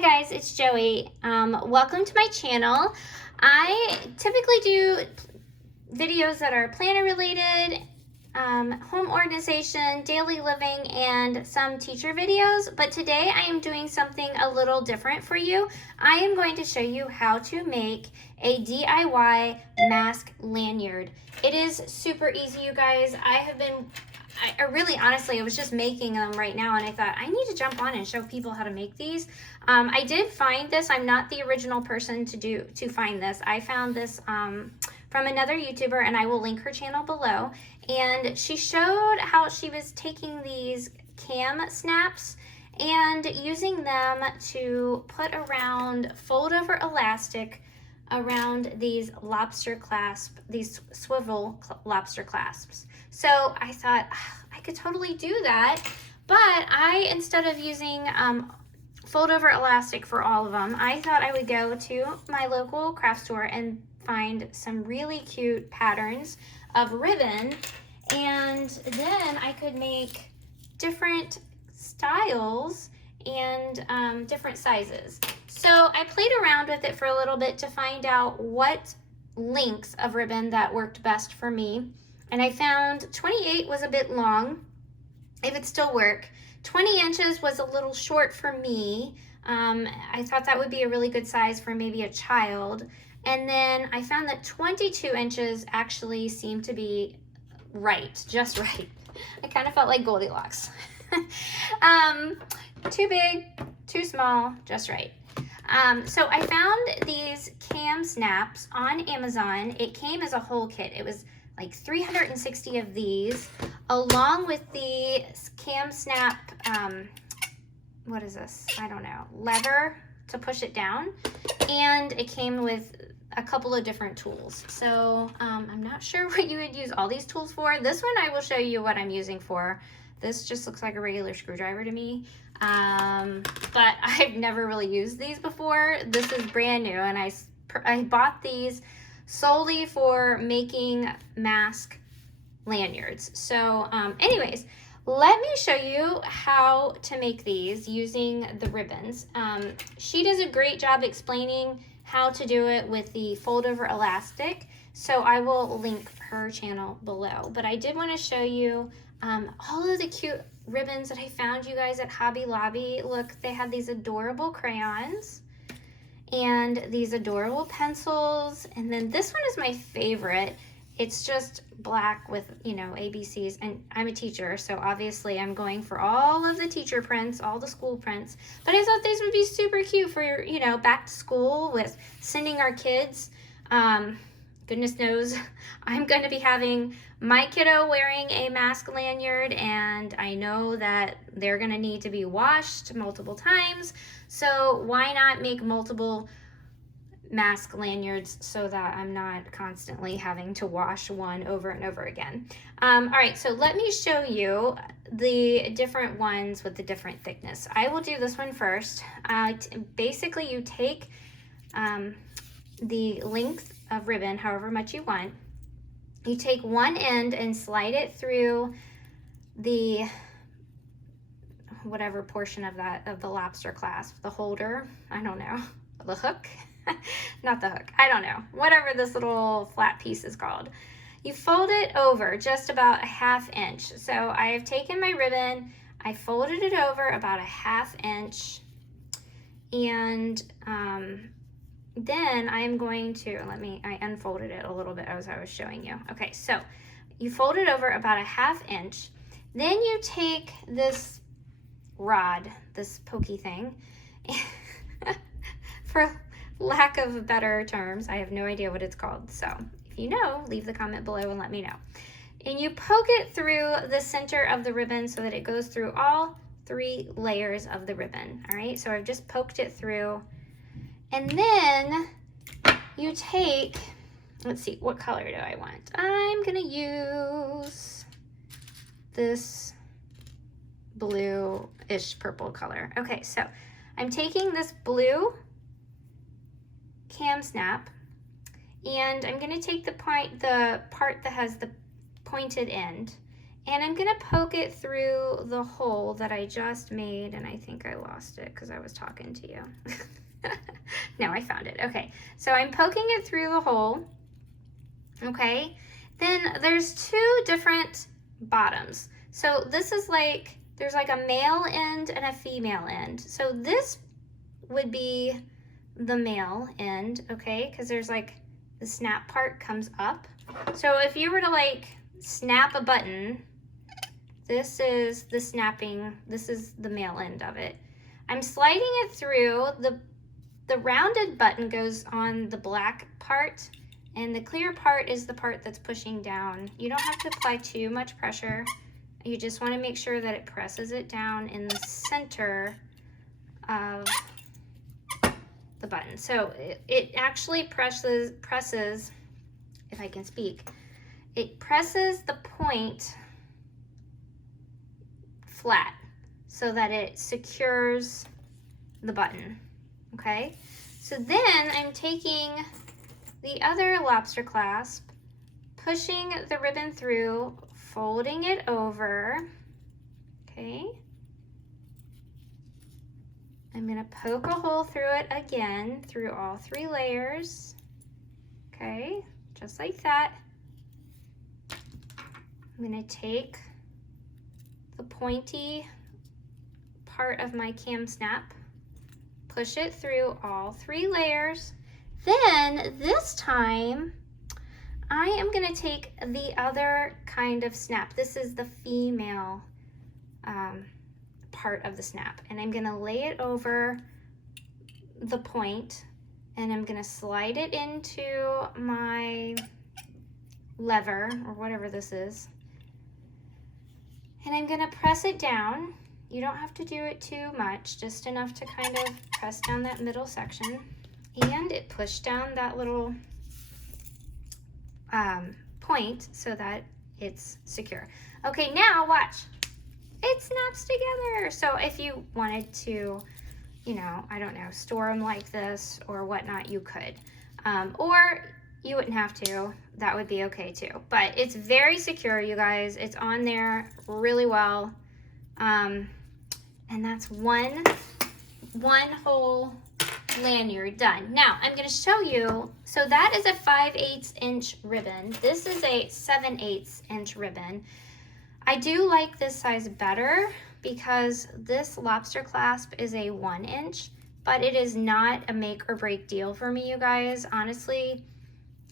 Hi guys, it's Joey. Welcome to my channel. I typically do videos that are planner related, home organization, daily living, and some teacher videos. But today I am doing something a little different for you. I am going to show you how to make a DIY mask lanyard. It is super easy, you guys. I really, honestly, I was just making them right now, and I thought I need to jump on and show people how to make these. I did find this. I'm not the original person to find this. I found this from another YouTuber, and I will link her channel below. And she showed how she was taking these cam snaps and using them to put around fold over elastic around these these swivel lobster clasps. So I thought I could totally do that, but instead of using fold over elastic for all of them, I thought I would go to my local craft store and find some really cute patterns of ribbon, and then I could make different styles and different sizes. So I played around with it for a little bit to find out what lengths of ribbon that worked best for me. And I found 28 was a bit long, if it still work. 20 inches was a little short for me. I thought that would be a really good size for maybe a child. And then I found that 22 inches actually seemed to be right, just right. I kind of felt like Goldilocks. Too big, too small, just right. So I found these cam snaps on Amazon. It came as a whole kit. It was like 360 of these, along with the cam snap, what is this? I don't know, lever to push it down. And it came with a couple of different tools. So I'm not sure what you would use all these tools for. This one I will show you what I'm using for. This just looks like a regular screwdriver to me. But I've never really used these before. This is brand new, and I bought these solely for making mask lanyards. So anyways, let me show you how to make these using the ribbons. She does a great job explaining how to do it with the fold over elastic, so I will link her channel below. But I did want to show you all of the cute ribbons that I found, you guys, at Hobby Lobby. Look, they had these adorable crayons and these adorable pencils, and then this one is my favorite. It's just black with, you know, ABCs, and I'm a teacher, so obviously I'm going for all of the teacher prints, all the school prints, but I thought these would be super cute for, you know, back to school with sending our kids. Goodness knows I'm going to be having my kiddo wearing a mask lanyard, and I know that they're going to need to be washed multiple times. So why not make multiple mask lanyards so that I'm not constantly having to wash one over and over again. All right, so let me show you the different ones with the different thickness. I will do this one first. Basically, you take the length of ribbon, however much you want. You take one end and slide it through the whatever portion of the lobster clasp, the holder, I don't know, the hook, not the hook, I don't know, whatever this little flat piece is called. You fold it over just about a 1/2 inch. So I have taken my ribbon, I folded it over about a 1/2 inch, and then I'm going to, I unfolded it a little bit as I was showing you. Okay, so you fold it over about a 1/2 inch. Then you take this rod, this pokey thing, for lack of better terms, I have no idea what it's called. So if you know, leave the comment below and let me know. And you poke it through the center of the ribbon so that it goes through all 3 layers of the ribbon. All right, so I've just poked it through. And then you take, let's see, what color do I want? I'm gonna use this blue-ish purple color. Okay, so I'm taking this blue cam snap, and I'm gonna take the part that has the pointed end, And I'm gonna poke it through the hole that I just made, and I think I lost it because I was talking to you. No, I found it. Okay, so I'm poking it through the hole. Okay, then there's two different bottoms. So this is like, there's like a male end and a female end. So this would be the male end, okay, because there's like the snap part comes up. So if you were to like snap a button, this is the snapping, this is the male end of it. I'm sliding it through, the rounded button goes on the black part, and the clear part is the part that's pushing down. You don't have to apply too much pressure. You just want to make sure that it presses it down in the center of the button. So it actually presses, if I can speak, it presses the point flat so that it secures the button. Okay, so then I'm taking the other lobster clasp, pushing the ribbon through, folding it over. Okay, I'm gonna poke a hole through it again, through all 3 layers. Okay, just like that. I'm gonna take the pointy part of my cam snap, push it through all 3 layers. Then this time, I am gonna take the other kind of snap. This is the female part of the snap, and I'm gonna lay it over the point, and I'm gonna slide it into my lever, or whatever this is, and I'm gonna press it down. You don't have to do it too much, just enough to kind of press down that middle section, and it pushed down that little point so that it's secure. Okay, now watch. It snaps together. So if you wanted to, you know, I don't know, store them like this or whatnot, you could. Or you wouldn't have to. That would be okay too. But it's very secure, you guys. It's on there really well. And that's one whole lanyard done. Now I'm going to show you. So that is a 5/8 inch ribbon. This is a 7/8 inch ribbon. I do like this size better because this lobster clasp is a 1 inch, but it is not a make or break deal for me, you guys. Honestly,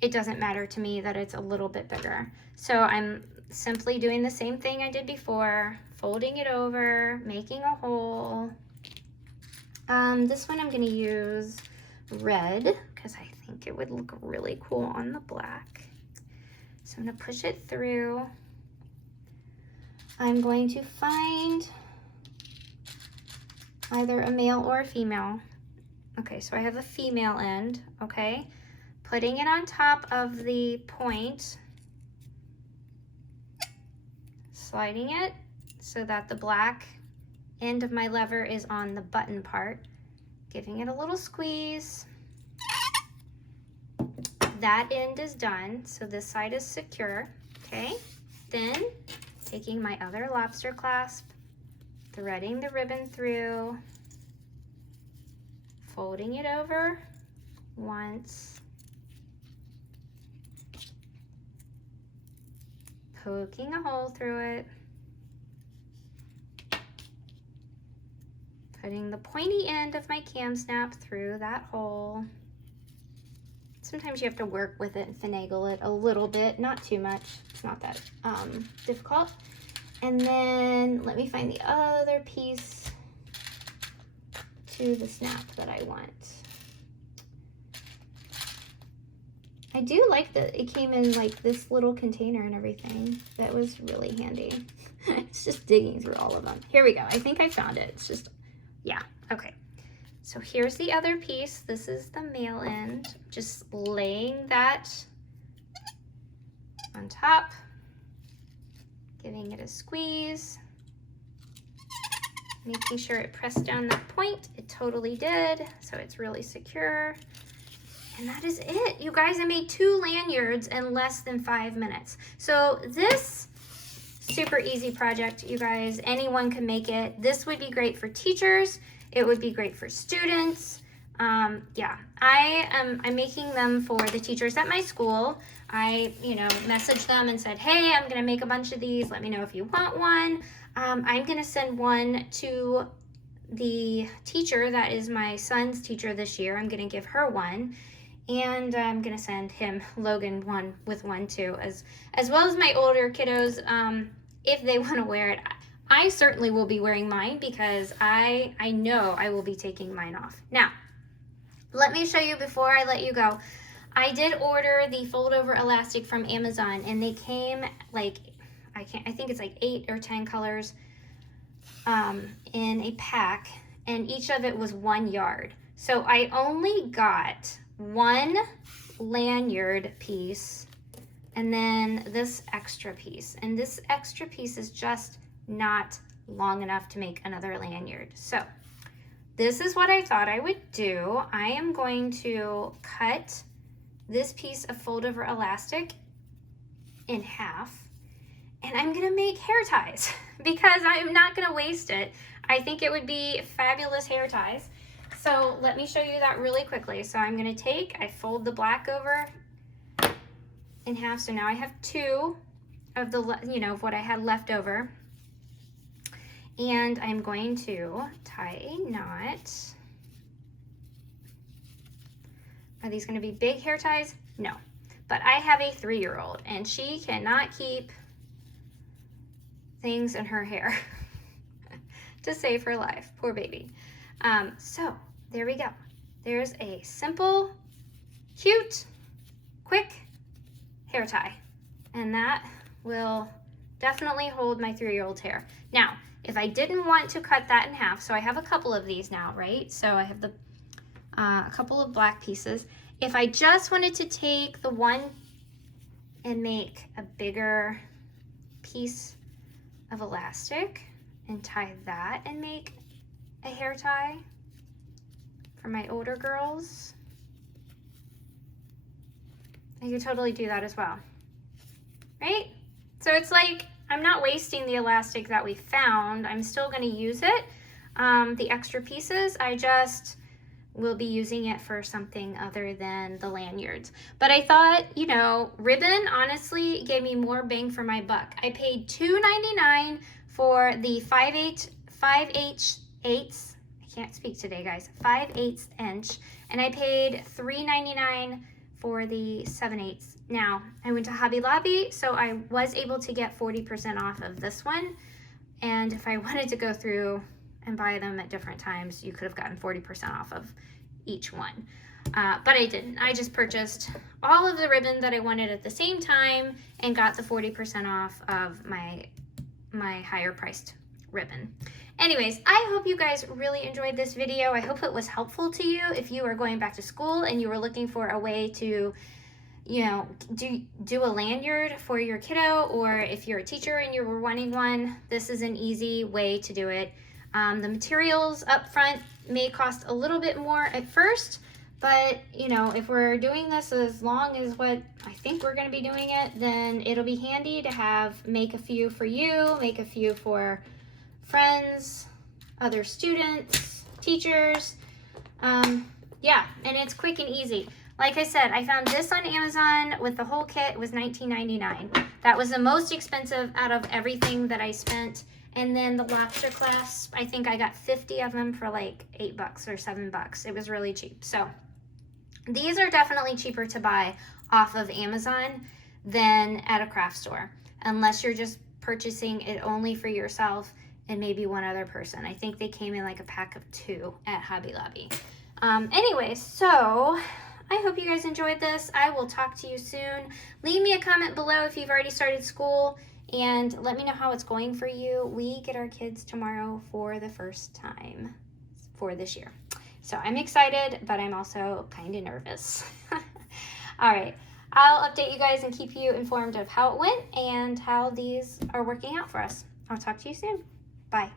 it doesn't matter to me that it's a little bit bigger. So I'm simply doing the same thing I did before, folding it over, making a hole. This one I'm gonna use red because I think it would look really cool on the black. So I'm gonna push it through. I'm going to find either a male or a female. Okay, so I have the female end, okay? Putting it on top of the point, sliding it so that the black end of my lever is on the button part, giving it a little squeeze. That end is done, so this side is secure, okay? Then taking my other lobster clasp, threading the ribbon through, folding it over once, poking a hole through it, putting the pointy end of my cam snap through that hole. Sometimes you have to work with it and finagle it a little bit, not too much. It's not that difficult. And then let me find the other piece to the snap that I want. I do like that it came in like this little container and everything. That was really handy. It's just digging through all of them. Here we go. I think I found it. It's just, yeah, okay. So here's the other piece. This is the male end. Just laying that on top, giving it a squeeze, making sure it pressed down that point. It totally did, so it's really secure. And that is it. You guys, I made 2 lanyards in less than 5 minutes. So this Super easy project, you guys. Anyone can make it. This would be great for teachers. It would be great for students. Yeah, I'm making them for the teachers at my school. I, messaged them and said, hey, I'm going to make a bunch of these. Let me know if you want one. I'm going to send one to the teacher that is my son's teacher this year. I'm going to give her one. And I'm going to send him, Logan, one too, as well as my older kiddos, if they want to wear it. I certainly will be wearing mine because I know I will be taking mine off. Now, let me show you before I let you go. I did order the fold over elastic from Amazon, and they came like, I think it's like 8 or 10 colors in a pack, and each of it was 1 yard. So I only got 1 lanyard piece and then this extra piece. And this extra piece is just not long enough to make another lanyard. So this is what I thought I would do. I am going to cut this piece of fold over elastic in half, and I'm gonna make hair ties because I'm not gonna waste it. I think it would be fabulous hair ties. So let me show you that really quickly. So I'm gonna I fold the black over in half. So now I have 2 of the, of what I had left over. And I'm going to tie a knot. Are these gonna be big hair ties? No. But I have a 3-year-old and she cannot keep things in her hair to save her life. Poor baby. So there we go. There's a simple, cute, quick hair tie. And that will definitely hold my 3-year-old's hair. Now, if I didn't want to cut that in half, so I have a couple of these now, right? So I have a couple of black pieces. If I just wanted to take the one and make a bigger piece of elastic and tie that and make a hair tie for my older girls, I could totally do that as well, right? So it's like, I'm not wasting the elastic that we found. I'm still gonna use it. The extra pieces, I just will be using it for something other than the lanyards. But I thought, ribbon honestly gave me more bang for my buck. I paid $2.99 for the 5/8, I can't speak today, guys, 5/8 inch, and I paid $3.99 for the 7/8. Now, I went to Hobby Lobby, so I was able to get 40% off of this one. And if I wanted to go through and buy them at different times, you could have gotten 40% off of each one. But I didn't. I just purchased all of the ribbon that I wanted at the same time and got the 40% off of my higher priced ribbon. Anyways, I hope you guys really enjoyed this video. I hope it was helpful to you if you are going back to school and you were looking for a way to, do a lanyard for your kiddo, or if you're a teacher and you were wanting one, this is an easy way to do it. The materials up front may cost a little bit more at first, but if we're doing this as long as what I think we're going to be doing it, then it'll be handy to make a few for you, make a few for friends, other students, teachers. Yeah, and it's quick and easy. Like I said, I found this on Amazon with the whole kit. It was $19.99. That was the most expensive out of everything that I spent. And then the lobster clasp, I think I got 50 of them for like $8 or $7. It was really cheap. So these are definitely cheaper to buy off of Amazon than at a craft store, unless you're just purchasing it only for yourself and maybe one other person. I think they came in like a pack of 2 at Hobby Lobby. Anyways, so I hope you guys enjoyed this. I will talk to you soon. Leave me a comment below if you've already started school, and let me know how it's going for you. We get our kids tomorrow for the first time for this year. So I'm excited, but I'm also kind of nervous. All right, I'll update you guys and keep you informed of how it went and how these are working out for us. I'll talk to you soon. Bye.